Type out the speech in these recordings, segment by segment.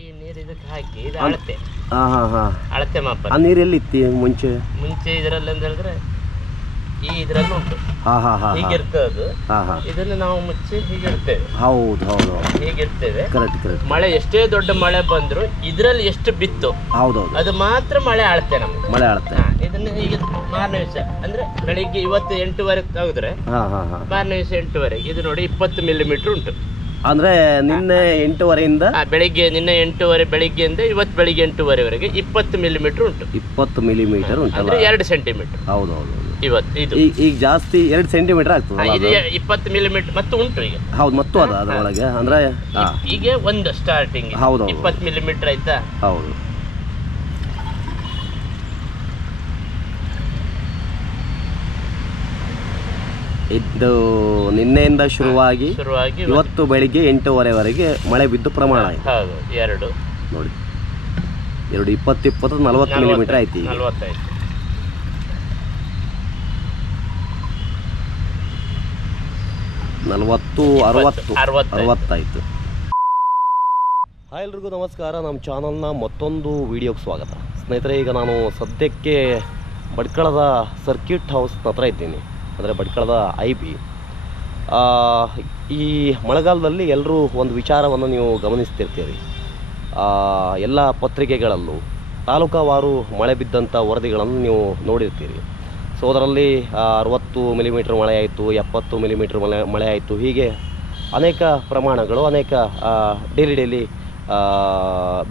ಈ ನೀರು ಇದಕ್ಕೆ ಹಾಕಿ ಇದು ಅಳತೆ. ಹಾಂ ಹಾಂ ಹಾಂ. ಅಳತೆ ಮಾಪನ. ಆ ನೀರು ಎಲ್ಲಿತ್ತಿ ಮುಂಚೆ? ಮುಂಚೆ ಇದರಲ್ಲಿ ಅಂತ ಹೇಳಿದ್ರೆ ಈ ಇದರಲ್ಲಿ ಉಂಟು. ಹಾಂ ಹಾಂ ಹಾಂ ಹೀಗಿರ್ತದೆ ಅದು. ಹಾಂ ಹಾಂ. ಇದನ್ನು ನಾವು ಮುಚ್ಚಿ ಹೀಗಿರ್ತೇವೆ. ಹೌದು ಹೌದು ಹೀಗಿರ್ತೇವೆ. ಕರೆಕ್ಟ್ ಕರೆಕ್ಟ್ ಮಳೆ ಎಷ್ಟೇ ದೊಡ್ಡ ಮಳೆ ಬಂದ್ರು ಇದ್ರಲ್ಲಿ ಎಷ್ಟು ಬಿತ್ತು ಹೌದು ಅದು ಮಾತ್ರ ಮಳೆ ಆಳ್ತೆ ನಮ್ಗೆ. ಮಳೆ ಆಳುತ್ತೆ ಹಾ, ಇದನ್ನ ಹೀಗೆ ಮಾರನೇ ದಿವಸ ಅಂದ್ರೆ ಬೆಳಿಗ್ಗೆ ಇವತ್ತು ಎಂಟೂವರೆ ತೆಗೆದ್ರೆ ಹಾಂ ಹಾಂ ಹಾಂ. ಮಾರನೇ ದಿವಸ ಎಂಟೂವರೆಗೆ. ಇದು ನೋಡಿ ಇಪ್ಪತ್ತು ಮಿಲಿಮೀಟರ್ ಉಂಟು. ಅಂದರೆ ನಿನ್ನೆ ಎಂಟೂವರೆಯಿಂದ ಆ, ಬೆಳಿಗ್ಗೆ ನಿನ್ನೆ ಎಂಟೂವರೆ ಬೆಳಿಗ್ಗೆಯಿಂದ ಇವತ್ತು ಬೆಳಿಗ್ಗೆ ಎಂಟೂವರೆವರೆಗೆ ಇಪ್ಪತ್ತು ಮಿಲಿಮೀಟರ್ ಉಂಟು. ಇಪ್ಪತ್ತು ಮಿಲಿಮೀಟರ್ ಉಂಟು ಅಂದ್ರೆ ಎರಡು ಸೆಂಟಿಮೀಟರ್ ಹೌದು ಹೌದು ಇವತ್ತು ಇದು. ಈಗ ಈಗ ಜಾಸ್ತಿ ಎರಡು ಸೆಂಟಿಮೀಟರ್ ಆಗ್ತದೆ ಆಗ್ತದಲ್ಲ ಇದು ಅದು? ಇಪ್ಪತ್ತು ಮಿಲಿಮೀಟರ್ ಮತ್ತು ಉಂಟು ಈಗ. ಹೌದು ಮತ್ತು ಅದ ಅದರೊಳಗೆ ಅಂದ್ರೆ ಹಾಂ. ಈಗ ಒಂದು ಸ್ಟಾರ್ಟಿಂಗ್ ಹೌದು, ಹೌದು. ಇಪ್ಪತ್ತು ಮಿಲಿಮೀಟರ್ ಆಯ್ತಾ? ಹೌದು. ಇದು ನಿನ್ನೆಯಿಂದ ಶುರುವಾಗಿ ಶುರುವಾಗಿ ಇವತ್ತು- ಬೆಳಿಗ್ಗೆ ಎಂಟೂವರೆವರೆಗೆ ಮಳೆ ಬಿದ್ದು ಪ್ರಮಾಣ ಆಯ್ತು. ಹೌದು ಎರಡು. ನೋಡಿ ಎರಡು ಇಪ್ಪತ್ತು ಇಪ್ಪತ್ತು ನಲವತ್ತು ಮಿಲಿಮೀಟರ್ ಆಯ್ತು ಈಗ. ನಲ್ವತ್ತೈದು ನಲವತ್ತು ಅರವತ್ತು. ಅರವತ್ತಾಯ್ತು ಹಾಯ್ ಎಲ್ರಿಗೂ ನಮಸ್ಕಾರ ನಮ್ಮ ಚಾನಲ್ನ ಮತ್ತೊಂದು ವಿಡಿಯೋಗೆ ಸ್ವಾಗತ. ಸ್ನೇಹಿತರೆ ಈಗ ನಾನು ಸದ್ಯಕ್ಕೆ ಬಡ್ಕಳದ ಸರ್ಕ್ಯೂಟ್ ಹೌಸ್ ಹತ್ರ ಇದ್ದೀನಿ. ಅಂದರೆ ಭಟ್ಕಳದ ಐ ಬಿ ಈ ಮಳೆಗಾಲದಲ್ಲಿ ಎಲ್ಲರೂ ಒಂದು ವಿಚಾರವನ್ನು ನೀವು ಗಮನಿಸ್ತಿರ್ತೀರಿ. ಎಲ್ಲ ಪತ್ರಿಕೆಗಳಲ್ಲೂ ತಾಲೂಕಾವಾರು ಮಳೆ ಬಿದ್ದಂಥ ವರದಿಗಳನ್ನು ನೀವು ನೋಡಿರ್ತೀರಿ. ಸೊ, ಅದರಲ್ಲಿ ಅರವತ್ತು ಮಿಲಿಮೀಟ್ರ್ ಮಳೆ ಆಯಿತು, ಎಪ್ಪತ್ತು ಮಿಲಿಮೀಟ್ರ್ ಮಳೆ ಮಳೆ ಆಯಿತು, ಹೀಗೆ ಅನೇಕ ಪ್ರಮಾಣಗಳು, ಅನೇಕ ಡೈಲಿ ಡೈಲಿ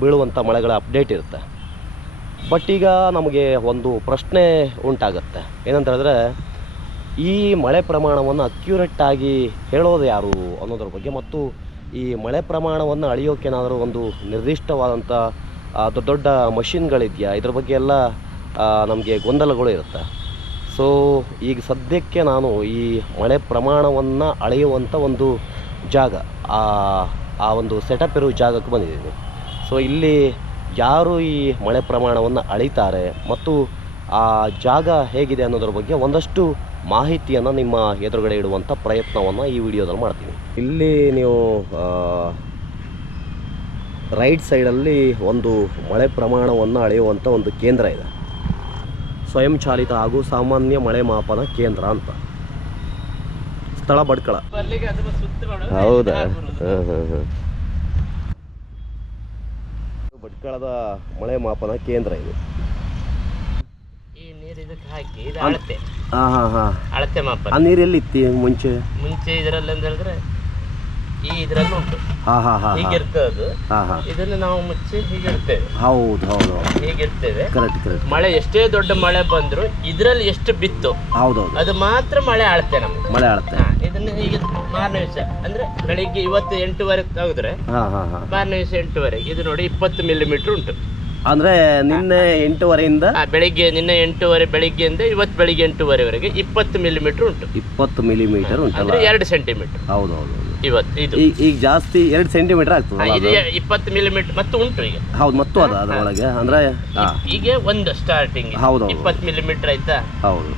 ಬೀಳುವಂಥ ಮಳೆಗಳ ಅಪ್ಡೇಟ್ ಇರುತ್ತೆ. ಬಟ್ ಈಗ ನಮಗೆ ಒಂದು ಪ್ರಶ್ನೆ ಉಂಟಾಗುತ್ತೆ. ಏನಂತ ಹೇಳಿದ್ರೆ ಈ ಮಳೆ ಪ್ರಮಾಣವನ್ನು ಅಕ್ಯುರೇಟ್ ಆಗಿ ಹೇಳೋದು ಯಾರು ಅನ್ನೋದ್ರ ಬಗ್ಗೆ ಮತ್ತು ಈ ಮಳೆ ಪ್ರಮಾಣವನ್ನು ಅಳೆಯೋಕ್ಕೇನಾದರೂ ಒಂದು ನಿರ್ದಿಷ್ಟವಾದಂಥ ದೊಡ್ಡ ದೊಡ್ಡ ಮಷಿನ್ಗಳಿದೆಯಾ? ಇದ್ರ ಬಗ್ಗೆ ಎಲ್ಲ ನಮಗೆ ಗೊಂದಲಗಳು ಇರುತ್ತೆ. ಸೊ ಈಗ ಸದ್ಯಕ್ಕೆ ನಾನು ಈ ಮಳೆ ಪ್ರಮಾಣವನ್ನು ಅಳೆಯುವಂಥ ಒಂದು ಜಾಗ, ಆ ಆ ಒಂದು ಸೆಟಪ್ ಇರೋ ಜಾಗಕ್ಕೆ ಬಂದಿದ್ದೀನಿ. ಸೊ ಇಲ್ಲಿ ಯಾರು ಈ ಮಳೆ ಪ್ರಮಾಣವನ್ನು ಅಳಿತಾರೆ ಮತ್ತು ಆ ಜಾಗ ಹೇಗಿದೆ ಅನ್ನೋದ್ರ ಬಗ್ಗೆ ಒಂದಷ್ಟು ಮಾಹಿತಿಯನ್ನು ನಿಮ್ಮ ಎದುರುಗಡೆ ಇಡುವಂಥ ಪ್ರಯತ್ನವನ್ನು ಈ ವಿಡಿಯೋದಲ್ಲಿ ಮಾಡ್ತೀನಿ. ಇಲ್ಲಿ ನೀವು ರೈಟ್ ಸೈಡಲ್ಲಿ ಒಂದು ಮಳೆ ಪ್ರಮಾಣವನ್ನು ಅಳೆಯುವಂಥ ಒಂದು ಕೇಂದ್ರ ಇದೆ. ಸ್ವಯಂಚಾಲಿತ ಹಾಗೂ ಸಾಮಾನ್ಯ ಮಳೆ ಮಾಪನ ಕೇಂದ್ರ ಅಂತ. ಸ್ಥಳ ಬಡ್ಕಳ ಹೌದಾ? ಹಾಂ ಹಾಂ ಹಾಂ. ಭಟ್ಕಳದ ಮಳೆ ಮಾಪನ ಕೇಂದ್ರ ಇದು. ಇದಕ್ಕೆ ಹಾಕಿ ಇದು ಅಳತೆ. ಹಾಂ ಹಾಂ ಹಾಂ. ಅಳತೆ ಮಾಪನ. ಆ ನೀರು ಎಲ್ಲಿತ್ತಿ ಮುಂಚೆ? ಮುಂಚೆ ಇದರಲ್ಲಿ ಅಂತ ಹೇಳಿದ್ರೆ ಈ ಇದರಲ್ಲಿ ಉಂಟು. ಹಾಂ ಹಾಂ ಹಾಂ ಹಾಂ. ಹೀಗಿರ್ತದೆ ಅದು. ಹಾಂ ಹಾಂ. ಇದನ್ನು ನಾವು ಮುಚ್ಚಿ ಹೀಗಿರ್ತೇವೆ. ಹೌದು ಹೌದು ಹೀಗಿರ್ತೇವೆ. ಕರೆಕ್ಟ್ ಕರೆಕ್ಟ್ ಮಳೆ ಎಷ್ಟೇ ದೊಡ್ಡ ಮಳೆ ಬಂದ್ರು ಇದ್ರಲ್ಲಿ ಎಷ್ಟು ಬಿತ್ತು ಹೌದು ಹೌದು. ಅದು ಮಾತ್ರ ಮಳೆ ಆಳ್ತೆ ನಮ್ಗೆ. ಮಳೆ ಆಳುತ್ತೆ ಹಾ, ಇದನ್ನ ಹೀಗೆ ಮಾರನೇ ದಿವಸ ಅಂದ್ರೆ ಬೆಳಿಗ್ಗೆ ಇವತ್ತು ಎಂಟೂವರೆ ತೆಗೆದ್ರೆ ಹಾಂ ಹಾಂ ಹಾಂ. ಮಾರನೇ ದಿವಸ ಎಂಟೂವರೆಗೆ. ಇದು ನೋಡಿ ಇಪ್ಪತ್ತು ಮಿಲಿಮೀಟರ್ ಉಂಟು. ಅಂದರೆ ನಿನ್ನೆ ಎಂಟೂವರೆಯಿಂದ ಆ, ಬೆಳಿಗ್ಗೆ ನಿನ್ನೆ ಎಂಟೂವರೆ ಬೆಳಿಗ್ಗೆಯಿಂದ ಇವತ್ತು ಬೆಳಿಗ್ಗೆ ಎಂಟೂವರೆವರೆಗೆ ಇಪ್ಪತ್ತು ಮಿಲಿಮೀಟರ್ ಉಂಟು. ಇಪ್ಪತ್ತು ಮಿಲಿಮೀಟರ್ ಉಂಟು ಅಂದ್ರೆ ಎರಡು ಸೆಂಟಿಮೀಟರ್ ಹೌದು ಹೌದು ಹೌದು ಇವತ್ತು ಇದು. ಈಗ ಈಗ ಜಾಸ್ತಿ ಎರಡು ಸೆಂಟಿಮೀಟರ್ ಆಗ್ತದೆ ಆಗ್ತದಲ್ಲ ಇದು ಅದು? ಇಪ್ಪತ್ತು ಮಿಲಿಮೀಟರ್ ಮತ್ತು ಉಂಟು ಈಗ. ಹೌದು ಮತ್ತು ಅದ ಅದರೊಳಗೆ ಅಂದ್ರೆ ಹಾಂ. ಈಗ ಒಂದು ಸ್ಟಾರ್ಟಿಂಗ್ ಹೌದು, ಹೌದು. ಇಪ್ಪತ್ತು ಮಿಲಿಮೀಟರ್ ಆಯ್ತಾ? ಹೌದು.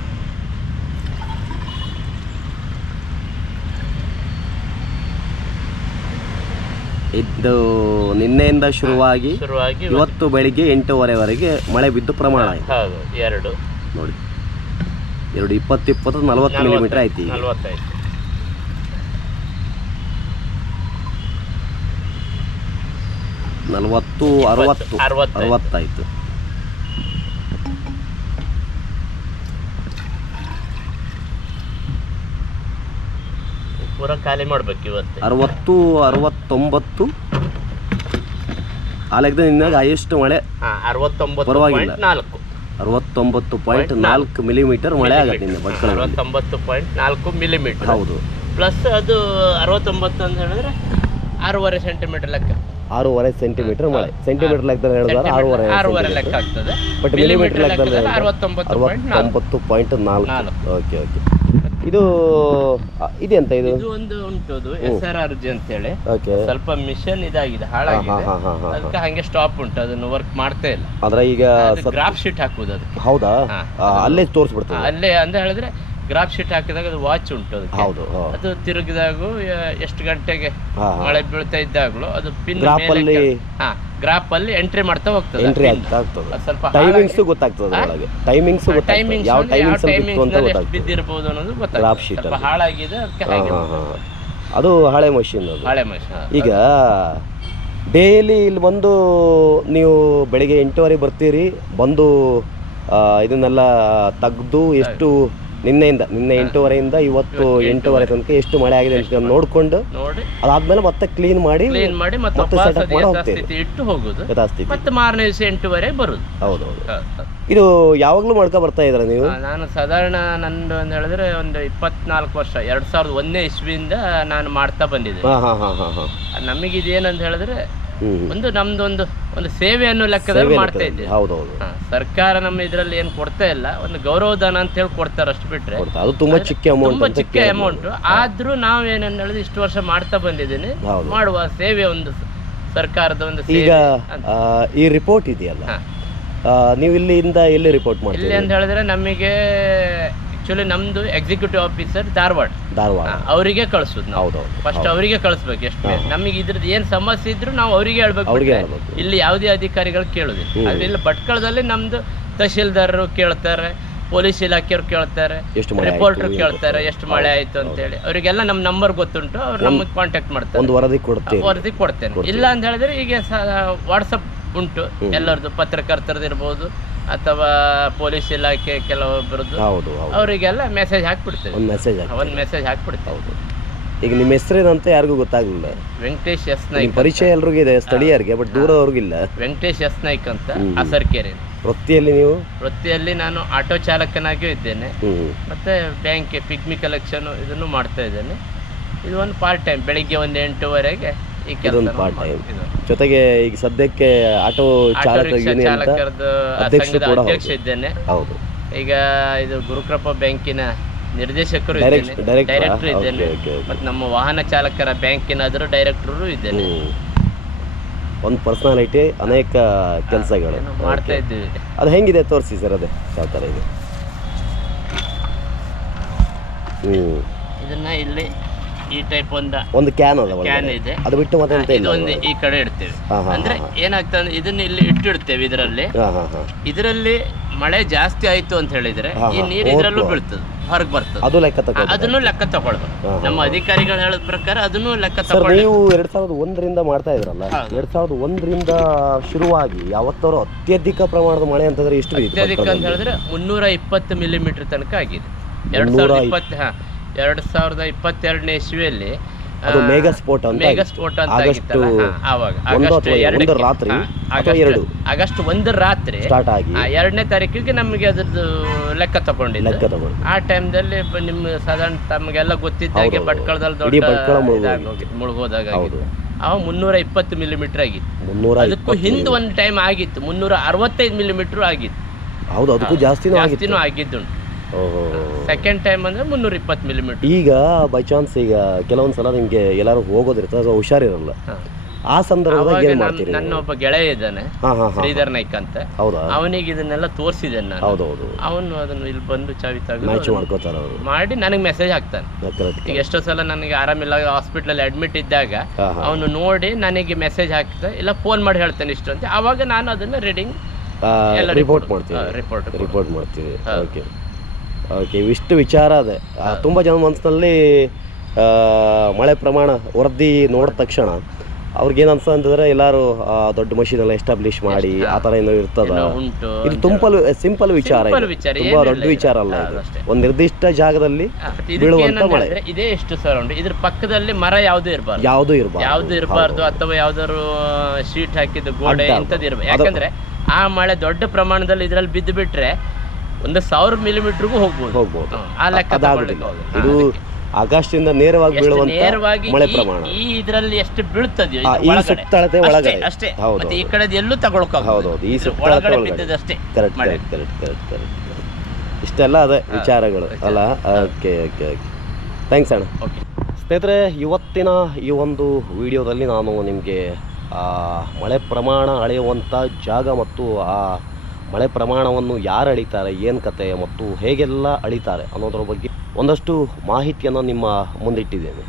ಇದು ನಿನ್ನೆಯಿಂದ ಶುರುವಾಗಿ ಶುರುವಾಗಿ ಇವತ್ತು- ಬೆಳಿಗ್ಗೆ ಎಂಟೂವರೆವರೆಗೆ ಮಳೆ ಬಿದ್ದು ಪ್ರಮಾಣ ಆಯ್ತು. ಹೌದು ಎರಡು. ನೋಡಿ ಎರಡು ಇಪ್ಪತ್ತು ಇಪ್ಪತ್ತು ನಲವತ್ತು ಮಿಲಿಮೀಟರ್ ಆಯ್ತು ಈಗ. ನಲ್ವತ್ತೈದು ನಲವತ್ತು ಅರವತ್ತು. ಅರವತ್ತಾಯ್ತು. ಪೂರ ಖಾಲಿ ಮಾಡ್ಬೇಕು ಇವತ್ತು. ಅರವತ್ತು ಅರವತ್ತೊಂಬತ್ತು. ಆ ಲೆಕ್ಕದ ನಿನ್ನಾಗ ಹೈಯೆಸ್ಟ್ ಮಳೆ ಹಾ ಅರವತ್ತೊಂಬತ್ತು ಪರವಾಗಿಲ್ಲ. ಪಾಯಿಂಟ್ ನಾಲ್ಕು. ಅರವತ್ತೊಂಬತ್ತು ಪಾಯಿಂಟ್ ನಾಲ್ಕು. ಮಿಲಿಮೀಟರ್ ಮಳೆ ಆಗತ್ತೆ ನಿನ್ನೆ ಅರವತ್ತೊಂಬತ್ತು ಪಾಯಿಂಟ್ ನಾಲ್ಕು ಮಿಲಿಮೀಟರ್ ಹೌದು. ಪ್ಲಸ್ ಅದು ಅರವತ್ತೊಂಬತ್ತು ಅಂತ ಹೇಳಿದ್ರೆ ಆರೂವರೆ ಸೆಂಟಿಮೀಟರ್ ಲೆಕ್ಕ. ಆರೂವರೆ ಸೆಂಟಿಮೀಟರ್ ಮಳೆ. ಸೆಂಟಿಮೀಟರ್ ಲೆಕ್ಕದಲ್ಲಿ ಹೇಳಿದ್ರೆ ಆರೂವರೆ ಆರೂವರೆ ಲೆಕ್ಕ ಆಗ್ತದೆ. ಬಟ್ ಮಿಲಿಮೀಟರ್ ಲೆಕ್ಕದಲ್ಲಿ ಲೆಕ್ಕದಲ್ಲಿ ಅರವತ್ತೊಂಬತ್ತು ಪಾಯಿಂಟ್ ನಾಲ್ಕು. ಅರವತ್ತೊಂಬತ್ತು ಪಾಯಿಂಟ್ ನಾಲ್ಕು. ನಾಲ್ಕು. ಓಕೆ ಓಕೆ ಇದು ಇದೆ ಅಂತ ಇದು? ಇದು ಒಂದು ಉಂಟು ಅದು ಎಸ್ ಆರ್ ಆರ್ ಜಿ ಅಂತ ಹೇಳಿ ಓಕೆ. ಸ್ವಲ್ಪ ಮಿಷನ್ ಇದಾಗಿದೆ ಹಾಳಾಗಿದೆ. ಹಾ ಹಾ ಹಾ ಅದಕ್ಕೆ ಹಂಗೆ ಸ್ಟಾಪ್ ಉಂಟು ಅದನ್ನು ವರ್ಕ್ ಮಾಡ್ತಾ ಇಲ್ಲ. ಅಂದ್ರೆ ಈಗ ಅದು ಗ್ರಾಫ್ ಶೀಟ್ ಹಾಕುದು ಅದಕ್ಕೆ. ಹೌದಾ? ಹಾ. ಆ, ಅಲ್ಲೇ ತೋರಿಸ್ಬಿಡ್ತದೆ. ಅಲ್ಲೇ ಅಂತ ಹೇಳಿದ್ರೆ ಗ್ರಾಫ್ ಶೀಟ್ ಹಾಕಿದಾಗ ಅದು ವಾಚ್ ಉಂಟು ಅದಕ್ಕೆ. ಹೌದು ಅದು ತಿರುಗಿದಾಗೂ ಎಷ್ಟು ಗಂಟೆಗೆ ಹಾಳೆ ಮಳೆ ಬೀಳ್ತಾ ಇದ್ದಾಗಲೂ ಅದು ಪಿನ್ Graph ಅಲ್ಲಿ- ಹಾ ಗ್ರಾಫ್ ಅಲ್ಲಿ ಎಂಟ್ರಿ ಮಾಡ್ತಾ ಹೋಗ್ತದೆ ಎಂಟ್ರಿ. ಆಗ್ತಾ ಆಗ್ತದೆ ಅದು ಸ್ವಲ್ಪ ಟೈಮಿಂಗ್ಸ್ ಗೊತ್ತಾಗ್ತದೆ? ಒಳಗೆ. ಟೈಮಿಂಗ್ಸು ಗೊತ್ತಾಗ್ತದೆ. ಯಾವ ಟೈಮಿಂಗ್ಸ್ ಬಿತ್ತು ಟೈಮಿಂಗ್ಸ್ ಅಂತ ಗೊತ್ತಾಗ್ತದೆ. ಬಿದ್ದಿರ್ಬೋದು ಅನ್ನೋದು Graph ಗೊತ್ತಾಗ್ತದೆ sheet ಸ್ವಲ್ಪ ಅಲ್ಲಿ. ಹಾಳಾಗಿದೆ ಅದಕ್ಕೆ ಹಾಂ ಹಾಗೆ ಹಾಂ ಹಾಂ. ಅದು ಹಳೆ ಮಷಿನ್ ಅದು. ಹಳೆ ಮಷಿನ್ ಈಗ ಡೈಲಿ ಇಲ್ಲಿ ಬಂದು ನೀವು ಬೆಳಿಗ್ಗೆ ಎಂಟೂವರೆಗೆ ಬರ್ತೀರಿ ಬಂದು ಆ, ಇದನ್ನೆಲ್ಲ ತೆಗ್ದು ಎಷ್ಟು ನಿನ್ನೆಯಿಂದ ನಿನ್ನೆ ಎಂಟೂವರೆಯಿಂದ ಇವತ್ತು ಎಂಟೂವರೆ. ತನಕ ಎಷ್ಟು ಮಳೆ ಆಗಿದೆ ಅಂತ ನೋಡ್ಕೊಂಡು ನೋಡಿ. ಅದಾದ್ಮೇಲೆ ಮತ್ತೆ ಕ್ಲೀನ್ ಮಾಡಿ ಕ್ಲೀನ್ ಮಾಡಿ ಮತ್ತೆ ಮತ್ತೆ ವಾಪಸ್ setup ಮಾಡಿ ಹೋಗ್ತೀರಿ. ಯಥಾಸ್ಥಿತಿ ಇಟ್ಟು ಹೋಗುದು. ಯಥಾಸ್ಥಿತಿ. ಮತ್ತೆ ಮಾರನೇ ದಿವಸ ಎಂಟುವರೆ ಬರುದು. ಹೌದು ಹೌದು. ಇದು ಯಾವಾಗ್ಲೂ ಮಾಡ್ಕೊ ಬರ್ತಾ ಇದ್ರ ನೀವು? ಆ, ನಾನು ಸಾಧಾರಣ ನಂದು ಅಂತ ಹೇಳಿದ್ರೆ ಒಂದು ಇಪ್ಪತ್ನಾಲ್ಕು ವರ್ಷ ಎರಡ್ ಸಾವಿರದ ಒಂದನೇ ಇಸ್ವಿಯಿಂದ ನಾನು ಮಾಡ್ತಾ ಬಂದಿದ್ದೆ ನಮಗಿದೇನಂತ ಹಾಂ ಹಾಂ ಹಾಂ ಹಾಂ. ನಮಗೆ ಇದೇನಂತ ಹೇಳಿದ್ರೆ ಒಂದು ನಮ್ದು ಒಂದು ಒಂದು ಸೇವೆ ಅನ್ನೋ ಲೆಕ್ಕದಲ್ಲಿ. ಮಾಡ್ತಾ ಇದ್ದೀವಿ. ಹೌದೌದು. ಹೌದು ಸರ್ಕಾರ ನಮ್ಮ ಇದರಲ್ಲಿ ಏನು ಕೊಡ್ತಾ ಇಲ್ಲ ಒಂದು ಗೌರವಧನ ಅಂತ ಹೇಳಿ ಕೊಡ್ತಾರೆ ಅಷ್ಟು ಬಿಟ್ರೆ. ಅದು ತುಂಬಾ ಚಿಕ್ಕ ಅಮೌಂಟ್ ತುಂಬಾ ಚಿಕ್ಕ ಅಮೌಂಟ್ ಆದ್ರೂ ನಾವೇನಂತ ಹೇಳಿದ್ರೆ ಇಷ್ಟು ವರ್ಷ ಮಾಡ್ತಾ ಬಂದಿದ್ದೀನಿ. ಮಾಡುವ ಸೇವೆ ಒಂದು ಸರ್ಕಾರದ ಒಂದು ಈಗ ಈ ರಿಪೋರ್ಟ್ ಇದೆಯಲ್ಲ? ನೀವು ಇಲ್ಲಿಂದ ಎಲ್ಲಿ ರಿಪೋರ್ಟ್ ಇಲ್ಲಿ ಅಂತ ಹೇಳಿದ್ರೆ ನಮಗೆ ಆಕ್ಚುಲಿ ನಮ್ದು ಎಕ್ಸಿಕ್ಯೂಟಿವ್ ಆಫೀಸರ್ ಧಾರವಾಡ. ಧಾರವಾಡ. ಅವರಿಗೆ ಕಳಿಸೋದು ನಾವು. ಫಸ್ಟ್ ಅವರಿಗೆ ಕಳಿಸ್ಬೇಕು ಎಷ್ಟು ನಮಗೆ ಇದ್ರದ್ದು ಏನ್ ಸಮಸ್ಯೆ ಇದ್ರು ನಾವು ಅವರಿಗೆ ಹೇಳ್ಬೇಕು ಅವ್ರಿಗೆ ಹೇಳ್ಬೇಕು. ಇಲ್ಲಿ ಯಾವುದೇ ಅಧಿಕಾರಿಗಳು ಕೇಳುದಿಲ್ಲ. ಅದಿಲ್ಲ ಇಲ್ಲಿ ಭಟ್ಕಳದಲ್ಲಿ ನಮ್ದು ತಹಶೀಲ್ದಾರರು ಕೇಳ್ತಾರೆ ಪೊಲೀಸ್ ಇಲಾಖೆಯವರು ಕೇಳ್ತಾರೆ ಎಷ್ಟು ಮಳೆ ರಿಪೋರ್ಟರ್ ಆಯ್ತು, ಕೇಳ್ತಾರೆ ಎಷ್ಟು ಮಳೆ ಆಯ್ತು ಅಂತೇಳಿ ಅವರಿಗೆಲ್ಲ ನಮ್ಮ ನಂಬರ್ ಗೊತ್ತುಂಟು ಅವ್ರು ನಮಗೆ ಕಾಂಟ್ಯಾಕ್ಟ್ ಮಾಡ್ತಾರೆ. ಒಂದು ವರದಿ ಕೊಡ್ತೀವಿ ವರದಿ ಕೊಡ್ತೇನೆ. ಇಲ್ಲ ಅಂತ ಹೇಳಿದ್ರೆ ಈಗ ವಾಟ್ಸಪ್ ಉಂಟು. ಎಲ್ಲರದ್ದು ಪತ್ರಕರ್ತರದ್ದು ಇರ್ಬೋದು ಅಥವಾ ಪೊಲೀಸ್ ಇಲಾಖೆ ಕೆಲವೊಬ್ಬರದ್ದು ಹೌದು ಹೌದು. ಅವರಿಗೆಲ್ಲ ಮೆಸೇಜ್ ಹಾಕ್ಬಿಡ್ತೇವೆ. ಒಂದು ಮೆಸೇಜ್ ಒಂದು ಮೆಸೇಜ್ ಹಾಕ್ಬಿಡ್ತೇವೆ. ಈಗ ನಿಮ್ಮ ಹೆಸರೇನಂತ ಯಾರಿಗೂ ಗೊತ್ತಾಗಲಿಲ್ಲ. ವೆಂಕಟೇಶ್ ಎಸ್ ನಿಮ್ಮ ನಾಯ್ಕ್ ಪರಿಚಯ ಎಲ್ರಿಗೂ ಇದೆ ಸ್ಥಳೀಯರಿಗೆ ಬಟ್ ದೂರದವ್ರಿಗಿಲ್ಲ ವೆಂಕಟೇಶ್ ಎಸ್ ನಾಯ್ಕ್ ಅಂತ ಅಸರ್ಕೆರೆ. ವೃತ್ತಿಯಲ್ಲಿ ನೀವು? ವೃತ್ತಿಯಲ್ಲಿ ನಾನು ಆಟೋ ಚಾಲಕನಾಗಿಯೂ ಇದ್ದೇನೆ. ಹ್ಞೂ ಮತ್ತೆ ಬ್ಯಾಂಕ್ ಪಿಗ್ಮಿ ಕಲೆಕ್ಷನ್ ಇದನ್ನು ಮಾಡ್ತಾ ಇದ್ದೇನೆ. ಇದು ಒಂದು ಪಾರ್ಟ್ ಟೈಮ್ ಬೆಳಿಗ್ಗೆ ಒಂದು ಎಂಟೂವರೆಗೆ ಇದೊಂದು ಪಾರ್ಟ್ time. ಜೊತೆಗೆ ಈಗ ಸದ್ಯಕ್ಕೆ ಆಟೋ ಚಾಲಕ ಯೂನಿಯನ್ ಅಂತ ಕೂಡ ಅಧ್ಯಕ್ಷ ಹೌದು. ಇದ್ದೇನೆ. ಹೌದು. ಈಗ ಇದು ಗುರುಕೃಪ ಬ್ಯಾಂಕಿನ ನಿರ್ದೇಶಕರು? ಡೈರೆಕ್ಟರ್ ಇದ್ದೇನೆ. ಮತ್ತು ನಮ್ಮ ವಾಹನ ಚಾಲಕರ ಬ್ಯಾಂಕಿನ ಅದರ ಡೈರೆಕ್ಟರು ಇದ್ದೇನೆ ಒಂದು ಪರ್ಸನಾಲಿಟಿ ಅನೇಕ ಕೆಲಸಗಳು. ಮಾಡ್ತಾ ಇದ್ದೀವಿ. ಅದು ಹೆಂಗಿದೆ ತೋರಿಸಿ ಸರ್ ಅದೇ ಯಾವ ಥರ ಇದೆ? ಇದನ್ನ ಇಲ್ಲಿ ಈ ಟೈಪ್ ಒಂದು ಒಂದು ಕ್ಯಾನ್ ಅದ ಕ್ಯಾನ್ ಇದೆ. ಅದು ಬಿಟ್ಟು ಮತ್ತೆ ಎಂತ ಇಲ್ಲ ಇದೊಂದು ಈ ಕಡೆ ಇಡ್ತೇವೆ. ಹಾ, ಹಾ, ಅಂದ್ರೆ ಏನಾಗ್ತದೆ ಅಂದ್ರೆ ಇದನ್ನ ಇಲ್ಲಿ ಇಟ್ಟಿಡ್ತೇವೆ ಇದರಲ್ಲಿ. ಹಾ ಹಾಂ ಹಾಂ. ಇದರಲ್ಲಿ ಮಳೆ ಜಾಸ್ತಿ ಆಯ್ತು ಅಂತ ಹೇಳಿದ್ರೆ ಹಾ, ಈ ಹಾ, ನೀರು ಇದರಲ್ಲೂ. ಬೀಳ್ತದೆ ಹೊರಗೆ ಬರ್ತದೆ. ಅದು ಲೆಕ್ಕ ತಗೋ ಅದನ್ನು ಲೆಕ್ಕ ತಗೊಳ್ಬೇಕು. ಹಾ, ಹಾ, ನಮ್ಮ ಅಧಿಕಾರಿಗಳು ಹೇಳಿದ ಪ್ರಕಾರ ಅದನ್ನು ಲೆಕ್ಕ ಸರ್ ತಗೊಳ್ಳಿ ನೀವು ಎರಡ್ ಸಾವಿರದ ಒಂದರಿಂದ ಮಾಡ್ತಾ ಇದ್ರಲ್ಲ? ಹೌದು. ಎರಡ್ ಸಾವಿರದ ಒಂದರಿಂದ ಶುರುವಾಗಿ ಯಾವತ್ತಾರು ಅತ್ಯಧಿಕ ಪ್ರಮಾಣದ ಮಳೆ ಅಂತಂದ್ರೆ ಎಷ್ಟು ಅತ್ಯಧಿಕ ಅಂತ ಹೇಳಿದ್ರೆ ಮುನ್ನೂರ ಇಪ್ಪತ್ತು ಮಿಲಿಮೀಟರ್ ತನಕ ಆಗಿದೆ. ಎರಡ್ ಸಾವಿರದ ಇಪ್ಪತ್ತು ಹಾ. ಎರಡು ಸಾವಿರದ ಇಪ್ಪತ್ತೆರಡನೇ ಇಸ್ವಿಯಲ್ಲಿ ಅದು ಮೇಘ ಸ್ಫೋಟ ಅಂತ ಮೇಘ ಆಗಿತ್ತು. ಸ್ಫೋಟ ಅಂತ ಆಗಸ್ಟ್ ಆಗಿತ್ತಲ್ಲ ಆವಾಗ. ಆಗಸ್ಟ್ ಅಥವಾ ರಾತ್ರಿ ಎರಡು ಆಗಸ್ಟ್ ಒಂದು ರಾತ್ರಿ ಸ್ಟಾರ್ಟ್ ಆಗಿ ಎರಡನೇ ತಾರೀಕಿಗೆ ನಮಗೆ ಅದ್ರದ್ದು ಲೆಕ್ಕ ತಗೊಂಡಿದ್ದು. ಲೆಕ್ಕ ತಗೊಂಡು ಆ ಟೈಮ್ದಲ್ಲಿ ನಿಮ್ಮ ಸಾಧಾರಣ ತಮಗೆಲ್ಲ ಗೊತ್ತಿದ್ದಾಗೆ ಬಟ್ಕಳದಲ್ಲಿ ಭಟ್ಕಳದಲ್ಲಿ ದೊಡ್ಡ. ಮುಳುಗೋದಾಗ ಅವ ಮುನ್ನೂರ ಇಪ್ಪತ್ತು ಮಿಲಿಮೀಟರ್ ಆಗಿತ್ತು. ಅದಕ್ಕೂ ಹಿಂದೆ ಒಂದು ಟೈಮ್ ಆಗಿತ್ತು. ಮುನ್ನೂರ ಅರವತ್ತೈದು ಮಿಲಿಮೀಟರ್ ಆಗಿತ್ತು. ಹೌದು ಅದಕ್ಕೂ ಜಾಸ್ತಿನೂ ಆಗಿದ್ದುಂಟು. ಸೆಕೆಂಡ್ ಟೈಮ್ ಅಂದ್ರೆ ಮುನ್ನೂರ ಇಪ್ಪತ್ತು ಮಿಲಿಮೀಟರ್ ಈಗ ಬೈ ಚಾನ್ಸ್ ಈಗ ಕೆಲವೊಂದು ಸಲ ನಿಮ್ಗೆ ಎಲ್ಲಾರು ಹೋಗೋದಿರ್ತದೆ ಅಥವಾ ಹುಷಾರಿರಲ್ಲ. ಆ ಸಂದರ್ಭದಾಗ ಏನ್ ಮಾಡ್ತೀರಿ? ನನ್ನ ಒಬ್ಬ ಗೆಳೆಯ ಇದ್ದಾನೆ ಶ್ರೀಧರ್ ನಾಯ್ಕ ಅಂತ. ಹೌದಾ? ಅವನಿಗೆ ಇದನ್ನೆಲ್ಲ ತೋರಿಸಿದ್ದೇನೆ ನಾನು. ಹೌದು ಹೌದು ಅವನು ಅದನ್ನು ಇಲ್ಲಿ ಬಂದು ಚಾವಿ ಮ್ಯಾಚ್ ಮಾಡ್ಕೊತಾರ ಅವರು. ಮಾಡಿ ನನಗೆ ಮೆಸೇಜ್ ಹಾಕ್ತಾನೆ. ಈಗ ಎಷ್ಟೋ ಸಲ ನನಗೆ ಆರಾಮಿಲ್ಲ ಹಾಸ್ಪಿಟ್ಲಲ್ಲಿ ಅಡ್ಮಿಟ್ ಇದ್ದಾಗ ಅವನು ನೋಡಿ ನನಗೆ ಮೆಸೇಜ್ ಹಾಕ್ತ ಇಲ್ಲ ಫೋನ್ ಮಾಡಿ ಹೇಳ್ತಾನೆ ಇಷ್ಟು ಅಂತ. ಆವಾಗ ನಾನು ಅದನ್ನ ರೀಡಿಂಗ್ ಎಲ್ಲ ರಿಪೋರ್ಟ್ ಮಾಡ್ತೀನಿ ರಿಪೋರ್ಟ್ ರಿಪೋರ್ಟ್ ಮಾಡ್ತೀವಿ. ಓಕೆ. ಓಕೆ ಇವಿಷ್ಟು ವಿಚಾರ ಅದೇ. ತುಂಬ ಜನ ಮನಸ್ಸಿನಲ್ಲಿ ಮಳೆ ಪ್ರಮಾಣ ವರದಿ ನೋಡಿದ ತಕ್ಷಣ ಅವ್ರಿಗೇನು ಅನ್ಸ ಅಂತಂದ್ರೆ ಎಲ್ಲರೂ ದೊಡ್ಡ ಮಷೀನ್ ಎಲ್ಲ ಎಸ್ಟಾಬ್ಲಿಷ್ ಮಾಡಿ ಆ ಥರ ಏನೋ ಇರ್ತದ. ಇದು ತುಂಬಾ ಸಿಂಪಲ್ ವಿಚಾರ ತುಂಬಾ ದೊಡ್ಡ ವಿಚಾರ ಅಲ್ಲ ಒಂದು ನಿರ್ದಿಷ್ಟ ಜಾಗದಲ್ಲಿ ಬೀಳುವಂತ ಮಳೆ. ಇದೇ ಎಷ್ಟು ಸರೌಂಡ್ ಇದ್ರ ಪಕ್ಕದಲ್ಲಿ ಮರ ಯಾವುದೇ ಇರಬಾರ್ದು. ಯಾವುದೂ ಇರಬಾರ್ದು. ಯಾವುದು ಇರಬಾರ್ದು ಅಥವಾ ಯಾವ್ದಾದ್ರು ಶೀಟ್ ಹಾಕಿದ್ದು ಗೋಡೆ. ಇಂಥದ್ದು ಇರಬಾರ್ದು. ಯಾಕಂದ್ರೆ ಆ ಮಳೆ ದೊಡ್ಡ ಪ್ರಮಾಣದಲ್ಲಿ ಇದ್ರಲ್ಲಿ ಬಿದ್ದು ಬಿಟ್ರೆ ಒಂದು ಸಾವಿರ ಮಿಲಿಮೀಟರ್ಗೂ ಹೋಗ್ಬೋದು. ಹೋಗ್ಬೋದು. ಆ ಲೆಕ್ಕ ಇದು ಆಕಾಶದಿಂದ ನೇರವಾಗಿ ಎಷ್ಟು ಬೀಳುವಂತ ನೇರವಾಗಿ ಮಳೆ ಈ- ಪ್ರಮಾಣ. ಈ ಇದರಲ್ಲಿ ಎಷ್ಟು ಬೀಳ್ತದೆಯೋ ಆ, ಇದ್ರ ಈ ಒಳಗಡೆ. ಸುತ್ತಳತೆ ಅಷ್ಟೇ, ಒಳಗಡೆ. ಅಷ್ಟೇ. ಹೌದು ಮತ್ತೆ ಈ ಕಡೆ ಎಲ್ಲೂ ತಗೊಳ್ಳೋಕೆ ಹೌದು ಈ ಸುತ್ತಳತೆ ಒಳಗಡೆ ಒಳಗಡೆ. ಬಿದ್ದದಷ್ಟೇ ಕರೆಕ್ಟ್ ಮಳೆ ಕರೆಕ್ಟ್ ಕರೆಕ್ಟ್ ಕರೆಕ್ಟ್ ಕರೆಕ್ಟ್ ಇಷ್ಟೆಲ್ಲ ಅದೇ ವಿಚಾರಗಳು ಅಲ್ಲ? ಓಕೆ ಓಕೆ ಓಕೆ ಥ್ಯಾಂಕ್ಸ್ ಅಣ್ಣ. ಓಕೆ ಸ್ನೇಹಿತರೆ ಇವತ್ತಿನ ಈ ಒಂದು ವಿಡಿಯೋದಲ್ಲಿ ನಾನು ನಿಮಗೆ ಮಳೆ ಪ್ರಮಾಣ ಅಳೆಯುವಂಥ ಜಾಗ ಮತ್ತು ಆ ಮಳೆ ಪ್ರಮಾಣವನ್ನು ಯಾರು ಅಳಿತಾರೆ, ಏನು ಕತೆ ಮತ್ತು ಹೇಗೆಲ್ಲ ಅಳಿತಾರೆ ಅನ್ನೋದ್ರ ಬಗ್ಗೆ ಒಂದಷ್ಟು ಮಾಹಿತಿಯನ್ನು ನಿಮ್ಮ ಮುಂದಿಟ್ಟಿದ್ದೇನೆ.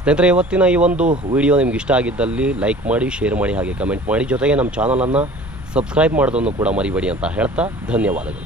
ಸ್ನೇಹಿತರೆ, ಇವತ್ತಿನ ಈ ಒಂದು ವಿಡಿಯೋ ನಿಮ್ಗೆ ಇಷ್ಟ ಆಗಿದ್ದಲ್ಲಿ ಲೈಕ್ ಮಾಡಿ, ಶೇರ್ ಮಾಡಿ ಹಾಗೆ ಕಮೆಂಟ್ ಮಾಡಿ. ಜೊತೆಗೆ ನಮ್ಮ ಚಾನಲನ್ನು ಸಬ್ಸ್ಕ್ರೈಬ್ ಮಾಡೋದನ್ನು ಕೂಡ ಮರಿಬೇಡಿ ಅಂತ ಹೇಳ್ತಾ ಧನ್ಯವಾದಗಳು.